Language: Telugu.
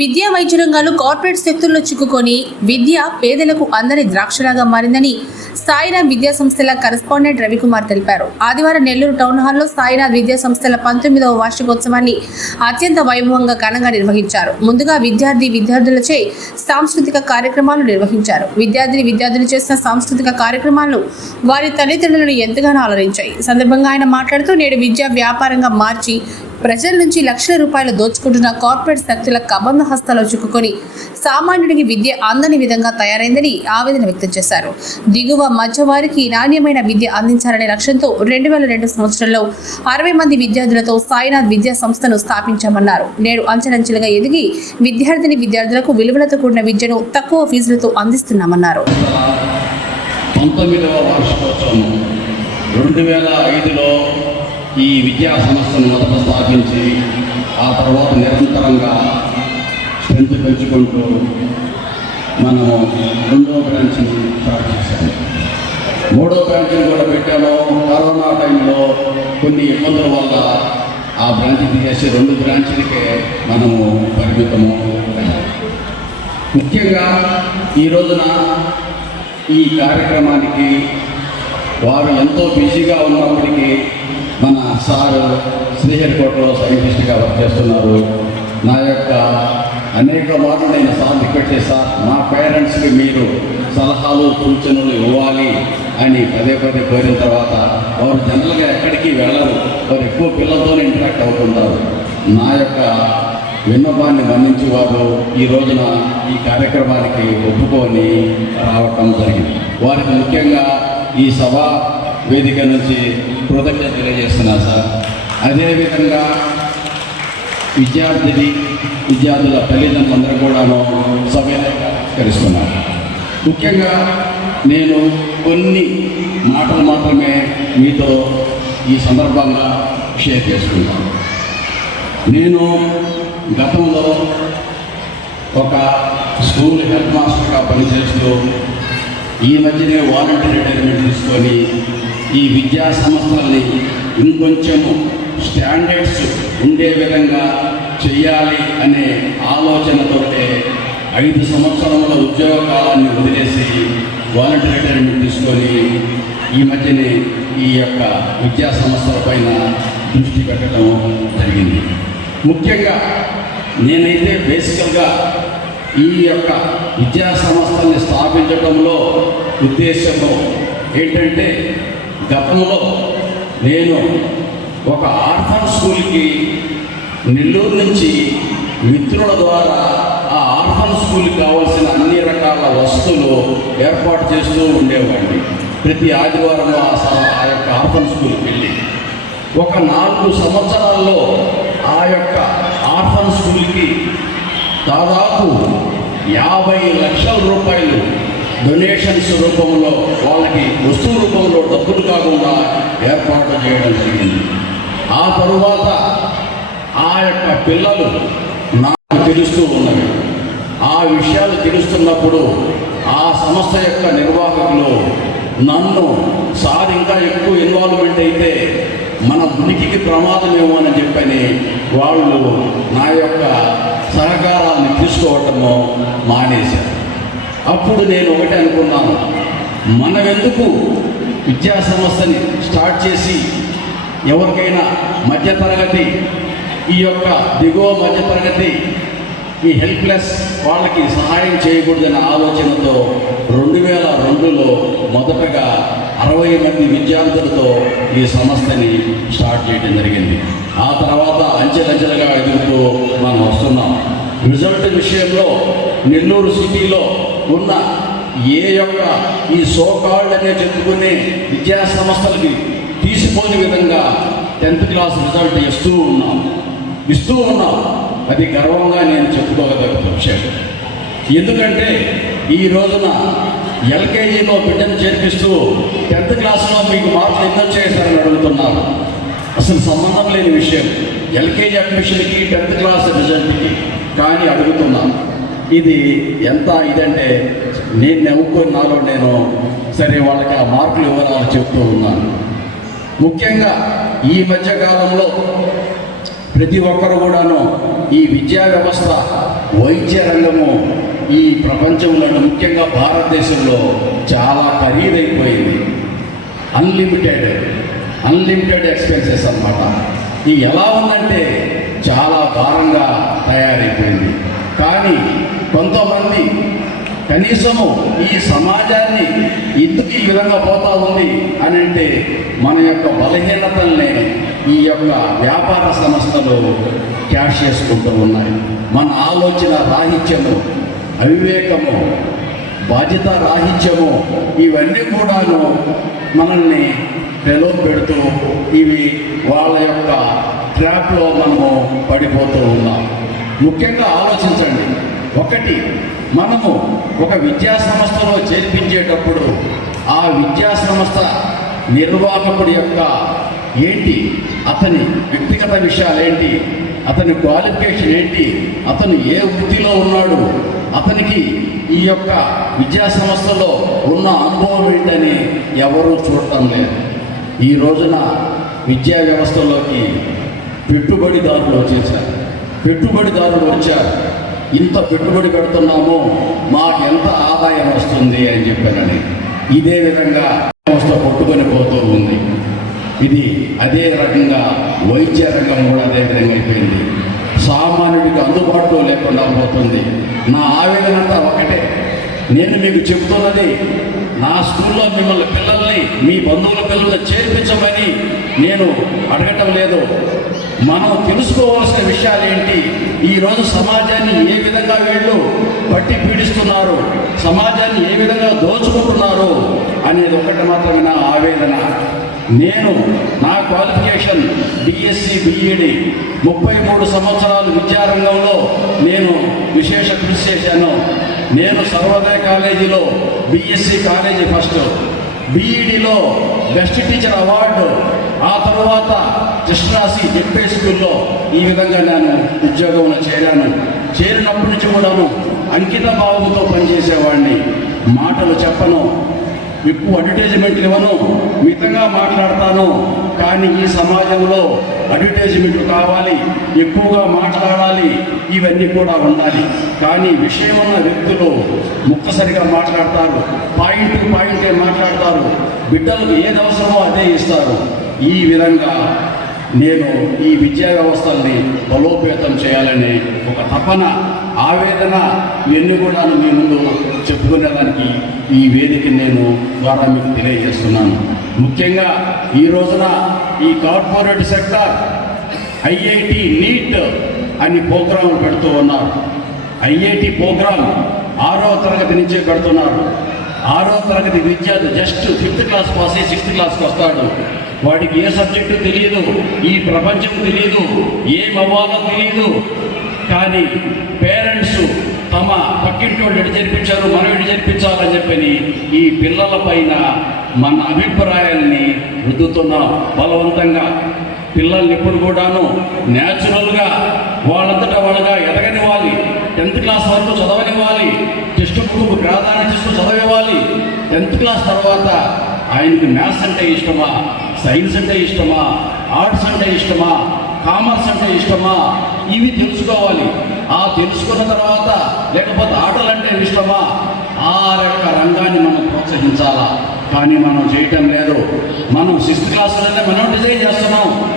విద్యా వైద్య రంగాలు కార్పొరేట్ శక్తుల్లో చిక్కుకొని విద్య పేదలకు అందని ద్రాక్షలాగా మారిందని సాయినాథ్ విద్యా సంస్థల కరెస్పాండెంట్ రవికుమార్ తెలిపారు. ఆదివారం నెల్లూరు టౌన్ హాల్లో సాయినాథ్ విద్యా సంస్థల పంతొమ్మిదవ వార్షికోత్సవాన్ని అత్యంత వైభవంగా ఘనంగా నిర్వహించారు. ముందుగా విద్యార్థి విద్యార్థులచే సాంస్కృతిక కార్యక్రమాలు నిర్వహించారు. విద్యార్థిని విద్యార్థులు చేసిన సాంస్కృతిక కార్యక్రమాలు వారి తల్లిదండ్రులను ఎంతగానో అలరించాయి. సందర్భంగా ఆయన మాట్లాడుతూ నేడు విద్య వ్యాపారంగా మార్చి ప్రజల నుంచి లక్షల రూపాయలు దోచుకుంటున్న కార్పొరేట్ శక్తుల కబంధ హస్తాలో చిక్కుకొని సామాన్యుడికి విద్య అందని విధంగా తయారైందని ఆవేదన వ్యక్తం చేశారు. దిగువ మధ్య వారికి నాణ్యమైన విద్య అందించాలనే లక్ష్యంతో రెండు వేల రెండు సంవత్సరంలో అరవై మంది విద్యార్థులతో సాయినాథ్ విద్యా సంస్థను స్థాపించామన్నారు. నేడు అంచెలంచెలుగా ఎదిగి విద్యార్థిని విద్యార్థులకు విలువలతో కూడిన విద్యను తక్కువ ఫీజులతో అందిస్తున్నామన్నారు. పంతొమ్మిదవ వార్షికోత్సవం రెండు వేల ఐదులో ఈ విద్యా సంస్థను మొదట స్థాపించి ఆ తర్వాత నిరంతరంగా స్ట్రెంత్ పెంచుకుంటూ మనము రెండో బ్రాంచ్ని స్టార్ట్ చేశాము. మూడో బ్రాంచ్ని కూడా పెట్టాము. కరోనా టైంలో కొన్ని ఇబ్బందుల వల్ల ఆ బ్రాంచ్ తీసేసి రెండు బ్రాంచ్లకే మనము పరిమితము ముఖ్యంగా ఈ రోజున ఈ కార్యక్రమానికి వారు ఎంతో బిజీగా ఉన్నప్పటికీ మన సార్ శ్రీహరికోటలో సైంటిస్ట్గా వర్క్ చేస్తున్నారు. నా యొక్క అనేక మార్లు నేను సార్ రిక్వెస్ట్ చేశాను మా పేరెంట్స్కి మీరు సలహాలు సూచనలు ఇవ్వాలి అని పదే పదే కోరిన తర్వాత వారు జనరల్గా ఎక్కడికి వెళ్ళరు. వారు ఎక్కువ పిల్లలతోనే ఇంటరాక్ట్ అవుతుంటారు. నా యొక్క విన్నపాన్ని మన్నించి వారు ఈ రోజున ఈ కార్యక్రమానికి ఒప్పుకొని రావటం జరిగింది. వారికి ముఖ్యంగా ఈ సభా వేదిక నుంచి కృతజ్ఞత తెలియజేస్తున్నారు సార్. అదేవిధంగా విద్యార్థిని విద్యార్థుల తల్లిదండ్రులందరూ కూడాను సభ్యులున్నారు ముఖ్యంగా నేను కొన్ని మాటలు మాత్రమే మీతో ఈ సందర్భంగా షేర్ చేసుకుంటాను. నేను గతంలో ఒక స్కూల్ హెడ్ మాస్టర్గా పనిచేస్తూ ఈ మధ్యనే వాలంటీర్ రిటైర్మెంట్ తీసుకొని ఈ విద్యా సంస్థల్ని ఇంకొంచెము స్టాండర్డ్స్ ఉండే విధంగా చేయాలి అనే ఆలోచనతోటే ఐదు సంవత్సరముల ఉద్యోగ కాలాన్ని వదిలేసి వాలంటీర్ రిటైర్మెంట్ తీసుకొని ఈ మధ్యనే ఈ యొక్క విద్యా సంస్థల పైన దృష్టి పెట్టడం జరిగింది. ముఖ్యంగా నేనైతే బేసికల్గా ఈ యొక్క విద్యా సంస్థల్ని స్థాపించడంలో ఉద్దేశము ఏంటంటే గతంలో నేను ఒక ఆర్ఫన్ స్కూల్కి నెల్లూరు నుంచి మిత్రుల ద్వారా ఆ ఆర్ఫన్ స్కూల్కి కావాల్సిన అన్ని రకాల వస్తువులు ఏర్పాటు చేస్తూ ఉండేవాడిని. ప్రతి ఆదివారం ఆ ఆ యొక్క ఆర్ఫన్ స్కూల్కి వెళ్ళి. ఒక నాలుగు సంవత్సరాల్లో ఆ యొక్క ఆర్ఫన్ స్కూల్కి దాదాపు యాభై లక్షల రూపాయలు డొనేషన్స్ రూపంలో వాళ్ళకి వస్తువు రూపంలో డబ్బులు కాకుండా ఏర్పాటు చేయడం జరిగింది. ఆ తరువాత ఆ యొక్క పిల్లలు నాకు తెలుస్తూ ఉన్నవి. ఆ విషయాలు తెలుస్తున్నప్పుడు ఆ సంస్థ యొక్క నిర్వాహకులు నన్ను సార్ ఇంకా ఎక్కువ ఇన్వాల్వ్మెంట్ అయితే మన ఉనికికి ప్రమాదమేమో అని చెప్పని వాళ్ళు నా యొక్క సహకారాన్ని తీసుకోవటము మానేశారు. అప్పుడు నేను ఒకటి అనుకున్నాను. మనం ఎందుకు విద్యా సంస్థని స్టార్ట్ చేసి ఎవరికైనా మధ్యతరగతి ఈ యొక్క దిగువ మధ్యతరగతి ఈ హెల్ప్లెస్ వాళ్ళకి సహాయం చేయకూడదనే ఆలోచనతో రెండు వేల రెండులో మొదటగా అరవై మంది విద్యార్థులతో ఈ సంస్థని స్టార్ట్ చేయడం జరిగింది. ఆ తర్వాత అంచెలంచెలుగా ఎదుగుతూ మనం వస్తున్నాం. రిజల్ట్ విషయంలో నెల్లూరు సిటీలో ఉన్న ఏ యొక్క ఈ సోకాళ్ళు అనే చెప్పుకునే విద్యా సంస్థలకి తీసిపోని విధంగా టెన్త్ క్లాస్ రిజల్ట్ ఇస్తూ ఉన్నాం. ఇస్తూ ఉన్నాం. అది గర్వంగా నేను చెప్పుకోగలిగిన విషయం. ఎందుకంటే ఈ రోజున ఎల్కేజీలో బిడ్డను చేర్పిస్తూ టెన్త్ క్లాస్లో మీకు మార్కులు ఎన్నో చేశారని అడుగుతున్నారు. అసలు సంబంధం లేని విషయం. ఎల్కేజీ అడ్మిషన్కి టెన్త్ క్లాస్ రిజల్ట్కి కానీ అడుగుతున్నాను ఇది ఎంత ఇదంటే నేను నవ్వుకొని నాలో నేను సరే వాళ్ళకి ఆ మార్కులు ఇవ్వాలని చెప్తూ ఉన్నాను. ముఖ్యంగా ఈ మధ్య కాలంలో ప్రతి ఒక్కరు కూడాను ఈ విద్యా వ్యవస్థ వైద్య రంగము ఈ ప్రపంచంలో ముఖ్యంగా భారతదేశంలో చాలా ఖరీదైపోయింది. అన్లిమిటెడ్ అన్లిమిటెడ్ ఎక్స్పెన్సెస్ అనమాట ఇది ఎలా ఉందంటే చాలా భారంగా తయారైపోయింది. కానీ కొంతమంది కనీసము ఈ సమాజాన్ని ఎందుకు ఈ విధంగా పోతా ఉంది అని అంటే మన యొక్క బలహీనతల్ని ఈ యొక్క వ్యాపార సంస్థలు క్యాష్ చేసుకుంటూ ఉన్నాయి. మన ఆలోచన రాహిత్యము అవివేకము బాధ్యత రాహిత్యము ఇవన్నీ కూడాను మనల్ని పెలో పెడుతూ ఇవి వాళ్ళ యొక్క ట్రాప్లో మనము పడిపోతూ ఉన్నాం. ముఖ్యంగా ఆలోచించండి. ఒకటి మనము ఒక విద్యా సంస్థలో చేర్పించేటప్పుడు ఆ విద్యా సంస్థ నిర్వాహకుడి యొక్క ఏంటి అతని వ్యక్తిగత విషయాలు ఏంటి అతని క్వాలిఫికేషన్ ఏంటి అతను ఏ వృత్తిలో ఉన్నాడు అతనికి ఈ యొక్క విద్యా సంస్థలో ఉన్న అనుభవం ఏంటని ఎవరూ చూడటం లేదు. ఈ రోజున విద్యా వ్యవస్థలోకి పెట్టుబడిదారులు వచ్చేసారు పెట్టుబడిదారులు వచ్చారు. ఇంత పెట్టుబడి పెడుతున్నాము మాకు ఎంత ఆదాయం వస్తుంది అని చెప్పానని ఇదే విధంగా సంస్థ కొట్టుకొని పోతూ ఉంది. ఇది అదే రకంగా వైద్య రంగం కూడా అదే విధంగా అయిపోయింది. సామాన్యుడికి అందుబాటులో లేకుండా పోతుంది. నా ఆవేదన అంతా ఒకటే. నేను మీకు చెప్తున్నది నా స్కూల్లో మిమ్మల్ని పిల్లల్ని మీ బంధువుల పిల్లల్ని చేర్పించమని నేను అడగటం లేదు. మనం తెలుసుకోవాల్సిన విషయాలు ఏంటి? ఈరోజు సమాజాన్ని ఏ విధంగా వీళ్ళు పట్టి పీడిస్తున్నారు. సమాజాన్ని ఏ విధంగా దోచుకుంటున్నారు అనేది ఒకటి మాత్రమే నా ఆవేదన. నేను నా క్వాలిఫికేషన్ డిఎస్సి బిఈడి ముప్పై మూడు సంవత్సరాలు విద్యారంగంలో నేను విశేష కృషి చేశాను. నేను సర్వోదయ కాలేజీలో బిఎస్సి కాలేజీ ఫస్ట్. బీఈడిలో బెస్ట్ టీచర్ అవార్డు. ఆ తర్వాత కృష్ణాసి ఎంపీ స్కూల్లో ఈ విధంగా నేను ఉద్యోగంలో చేరాను. చేరినప్పటి నుంచి కూడాను అంకిత భావంతో పనిచేసేవాడిని. మాటలు చెప్పను. ఎక్కువ అడ్వర్టైజ్మెంట్లు ఇవ్వను మితంగా మాట్లాడతాను. కానీ ఈ సమాజంలో అడ్వర్టైజ్మెంట్లు కావాలి. ఎక్కువగా మాట్లాడాలి. ఇవన్నీ కూడా ఉండాలి. కానీ విషయం ఉన్న వ్యక్తులు ముక్కసరిగా మాట్లాడతారు. పాయింట్ టు పాయింటే మాట్లాడతారు. బిడ్డలకు ఏది అవసరమో అదే ఇస్తారు. ఈ విధంగా నేను ఈ విద్యా వ్యవస్థల్ని బలోపేతం చేయాలనే ఒక తపన ఆవేదన ఇవన్నీ కూడా మీ ముందు చెప్పుకునేదానికి ఈ వేదిక నేను ద్వారా మీకు తెలియజేస్తున్నాను. ముఖ్యంగా ఈ రోజున ఈ కార్పొరేట్ సెక్టర్ ఐఐటి నీట్ అని ప్రోగ్రాం పెడుతూ ఉన్నారు. ఐఐటి ప్రోగ్రాం ఆరో తరగతి నుంచే పెడుతున్నారు. ఆరో తరగతి విద్యార్థి జస్ట్ ఫిఫ్త్ క్లాస్ పాస్ అయ్యి సిక్స్త్ క్లాస్కి వస్తాడు. వాడికి ఏ సబ్జెక్టు తెలియదు ఈ ప్రపంచం తెలియదు ఏం అవ్వాలో తెలియదు. కానీ పేరెంట్స్ తమ పక్కింటి వాళ్ళు ఎటు జరిపించారు మనం ఎటు జరిపించాలని చెప్పని ఈ పిల్లల పైన మన అభిప్రాయాల్ని రుద్దుతున్నాం బలవంతంగా. పిల్లల్ని ఇప్పుడు కూడాను న్యాచురల్గా వాళ్ళంతటా వాళ్ళగా ఎదగనివ్వాలి. టెన్త్ క్లాస్ వరకు చదవనివ్వాలి. టెక్స్ట్ బుక్ ప్రాధాన్యత ఇస్తూ చదవివ్వాలి టెన్త్ క్లాస్ తర్వాత ఆయనకి మ్యాథ్స్ అంటే ఇష్టమా? సైన్స్ అంటే ఇష్టమా? ఆర్ట్స్ అంటే ఇష్టమా? కామర్స్ అంటే ఇష్టమా? ఇవి తెలుసుకోవాలి. ఆ తెలుసుకున్న తర్వాత లేకపోతే ఆటలు అంటే ఇష్టమా? ఆ యొక్క రంగాన్ని మనం ప్రోత్సహించాలా? కానీ మనం చేయటం లేదు. మనం సిక్స్త్ క్లాస్లోనే మనం డిజైన్ చేస్తున్నాం.